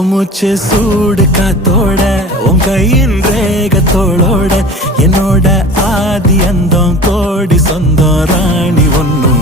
மூச்சு சூடு காத்தோட உன் கையின் ரேகத்தோளோட என்னோட ஆதி அந்தம் கோடி சொந்தம் ராணி ஒன்னும்